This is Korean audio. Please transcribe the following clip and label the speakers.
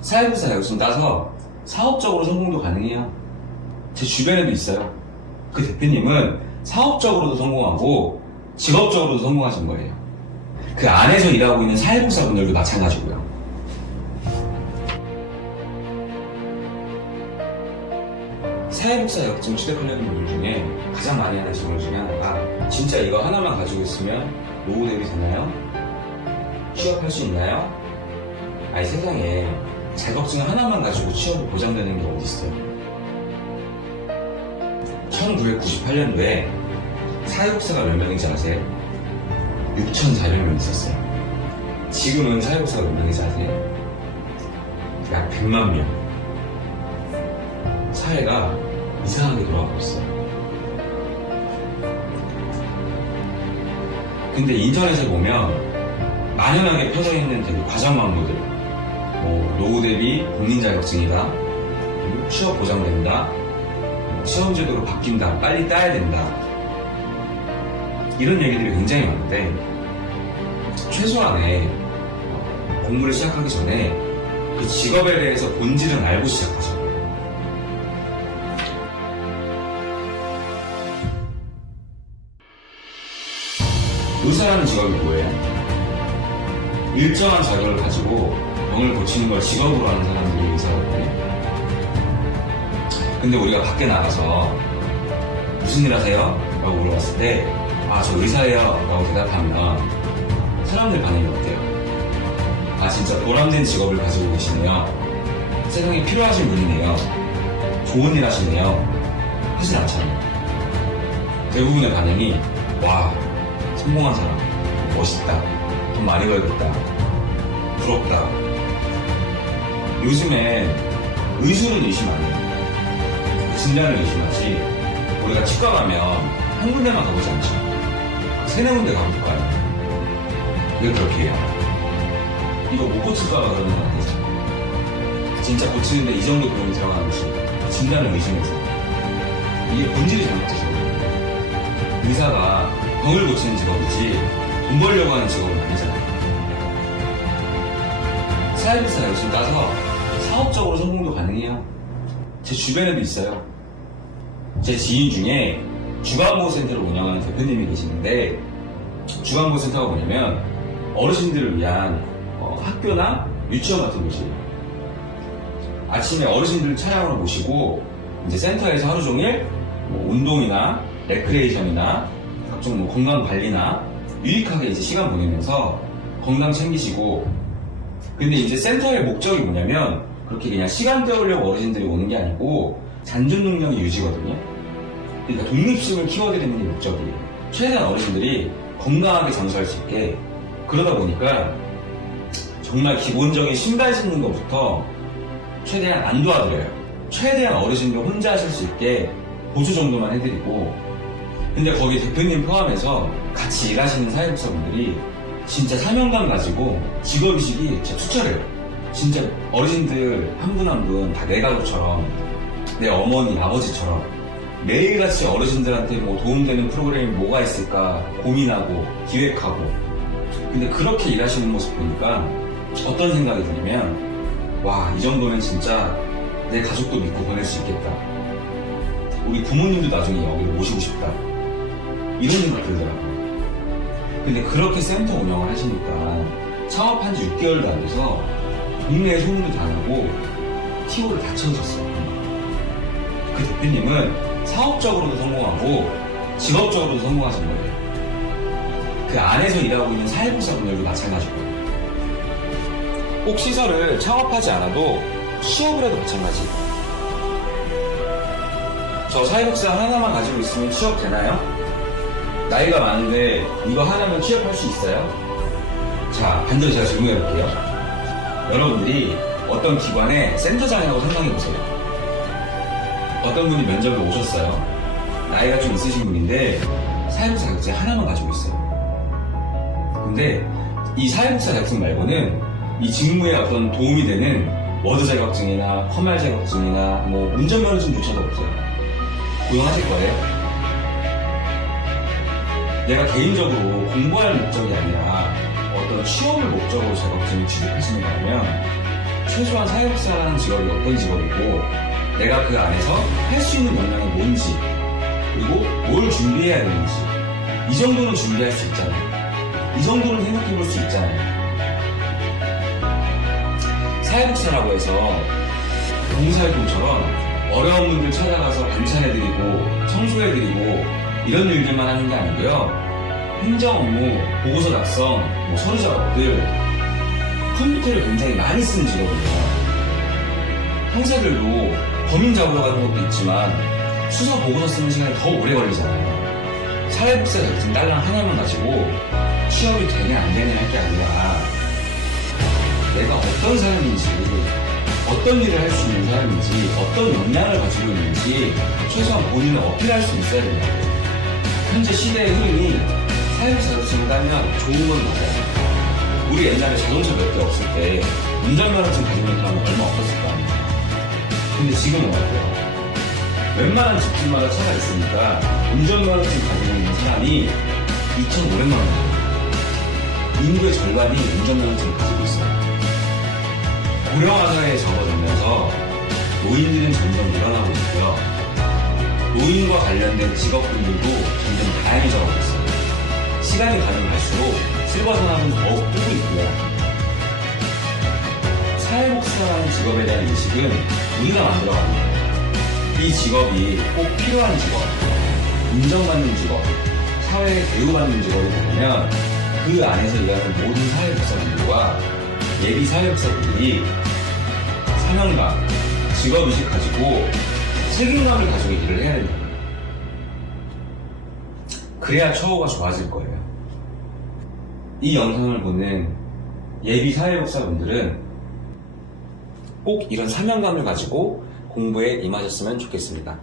Speaker 1: 사회복사 자격증 따서 사업적으로 성공도 가능해요. 제 주변에도 있어요. 그 대표님은 사업적으로도 성공하고 직업적으로도 성공하신 거예요. 그 안에서 일하고 있는 사회복사분들도 마찬가지고요. 사회복사 자격증 취득하려는 분들 중에 가장 많이 하는 질문 중에 하나가 진짜 이거 하나만 가지고 있으면 노후 대비 되나요? 취업할 수 있나요? 아니 세상에 자격증 하나만 가지고 취업이 보장되는 게 어딨어요? 1998년도에 사회복사가 몇 명인지 아세요? 6,400명 있었어요. 지금은 사회복사가 몇 명인지 아세요? 약 100만 명. 사회가 이상하게 돌아가고 있어요. 근데 인터넷에 보면 만연하게 펴져 있는 되게 과장망부들, 뭐 노후 대비 본인 자격증이다, 그리고 취업 보장된다, 뭐 시험 제도로 바뀐다, 빨리 따야 된다. 이런 얘기들이 굉장히 많은데 최소한의 어, 공부를 시작하기 전에 그 직업에 대해서 본질은 알고 시작하죠. 의사라는 직업이 뭐예요? 일정한 자격을 가지고 병을 고치는 걸 직업으로 하는 사람들이 의사거든요. 근데 우리가 밖에 나가서 무슨 일 하세요? 라고 물어봤을 때, 아, 저 의사예요. 라고 대답하면 사람들 반응이 어때요? 아, 진짜 보람된 직업을 가지고 계시네요. 세상에 필요하신 분이네요. 좋은 일 하시네요. 하진 않잖아요. 대부분의 반응이, 와, 성공한 사람, 멋있다, 돈 많이 벌겠다, 부럽다. 요즘엔 의술은 의심 안 해요. 진단을 의심하지. 우리가 치과 가면 한 군데만 가보지 않죠. 세네 군데 가볼까요? 왜 그렇게 해요? 이거 못 고칠까봐 그러는 건 아니죠. 진짜 고치는데 이 정도 비용이 들어가는 것이 진단을 의심해서. 이게 본질이 잘못되죠. 의사가 병을 고치는 직업이지 돈 벌려고 하는 직업은 아니잖아요. 사회복사 열심히 따서 사업적으로 성공도 가능해요. 제 주변에도 있어요. 제 지인 중에 주간보호센터를 운영하는 대표님이 계시는데 주간보호센터가 뭐냐면 어르신들을 위한 어, 학교나 유치원 같은 곳이에요. 아침에 어르신들 차량으로 모시고 이제 센터에서 하루 종일 뭐 운동이나 레크레이션이나 각종 뭐 건강 관리나 유익하게 이제 시간 보내면서 건강 챙기시고 근데 이제 센터의 목적이 뭐냐면 그렇게 그냥 시간 때우려고 어르신들이 오는 게 아니고 잔존 능력의 유지거든요. 그러니까 독립심을 키워드리는 게 목적이에요. 최대한 어르신들이 건강하게 장수할 수 있게 그러다 보니까 정말 기본적인 신발 신는 것부터 최대한 안 도와드려요. 최대한 어르신들 혼자 하실 수 있게 보조 정도만 해드리고 근데 거기 대표님 포함해서 같이 일하시는 사회복사분들이 진짜 사명감 가지고 직업의식이 진짜 투철해요. 진짜 어르신들 한 분 한 분 다 내 가족처럼 내 어머니, 아버지처럼 매일같이 어르신들한테 뭐 도움되는 프로그램이 뭐가 있을까 고민하고 기획하고 근데 그렇게 일하시는 모습 보니까 어떤 생각이 드냐면 와, 이 정도면 진짜 내 가족도 믿고 보낼 수 있겠다. 우리 부모님도 나중에 여기를 모시고 싶다. 이런 생각 들더라고요. 근데 그렇게 센터 운영을 하시니까 창업한 지 6개월도 안 돼서 동네에 소문도 다 나고 티오를 다 쳐주셨어요. 그 대표님은 사업적으로도 성공하고 직업적으로도 성공하신 거예요. 그 안에서 일하고 있는 사회복사분들도 마찬가지고요. 꼭 시설을 창업하지 않아도 취업을 해도 마찬가지. 저 사회복사 하나만 가지고 있으면 취업 되나요? 나이가 많은데 이거 하나면 취업할 수 있어요? 자, 반대로 제가 질문해 볼게요. 여러분들이 어떤 기관에 센터장이라고 생각해 보세요. 어떤 분이 면접에 오셨어요. 나이가 좀 있으신 분인데 사회복사 자격증 하나만 가지고 있어요. 근데 이 사회복사 자격증 말고는 이 직무에 어떤 도움이 되는 워드 자격증이나 컴말 자격증이나 뭐 운전면허증조차도 없어요. 고용하실 거예요? 내가 개인적으로 공부할 목적이 아니라 어떤 취업을 목적으로 자격증을 취득하시는 거라면 최소한 사회복사라는 직업이 어떤 직업이고 내가 그 안에서 할 수 있는 역량이 뭔지 그리고 뭘 준비해야 되는지 이 정도는 준비할 수 있잖아요. 이 정도는 생각해 볼 수 있잖아요. 사회복사라고 해서 봉사활동처럼 어려운 분들 찾아가서 반찬해드리고 청소해드리고 이런 일들만 하는 게 아니고요. 행정 업무, 보고서 작성, 뭐 서류 작업들 컴퓨터를 굉장히 많이 쓰는 직업이에요. 형사들도 범인 잡으러 가는 것도 있지만 수사 보고서 쓰는 시간이 더 오래 걸리잖아요. 사회복사 같은 딸랑 하나만 가지고 취업이 되냐 안 되냐 할 게 아니라 내가 어떤 사람인지 어떤 일을 할 수 있는 사람인지 어떤 역량을 가지고 있는지 최소한 본인을 어필할 수 있어야 된다고 현재 시대의 흐름이 자격증을 따면 좋은 건 맞아요 우리 옛날에 자동차 몇 대 없을 때 운전면허증 있는 사람은 얼마 없었을 거 아니에요 근데 지금은 어때요? 웬만한 집집마다 차가 있으니까 운전면허증 가지고 있는 사람이 2,500만 원이에요 인구의 절반이 운전면허증을 가지고 있어요 고령화 사회에 접어들면서 노인들은 점점 늘어나고 있고요. 노인과 관련된 직업군들도 점점 다양해져가고 있어요. 시간이 가면 갈수록 실버 산업은 더욱 뜨고 있고요. 사회복사라는 직업에 대한 인식은 우리가 만들어갑니다. 이 직업이 꼭 필요한 직업, 인정받는 직업, 사회에 대우받는 직업이 되면 그 안에서 일하는 모든 사회 복사분들과 예비 사회 복사분들이 사명감, 직업 의식 가지고 책임감을 가지고 일을 해야 됩니다. 그래야 처우가 좋아질 거예요. 이 영상을 보는 예비 사회복사분들은 꼭 이런 사명감을 가지고 공부에 임하셨으면 좋겠습니다.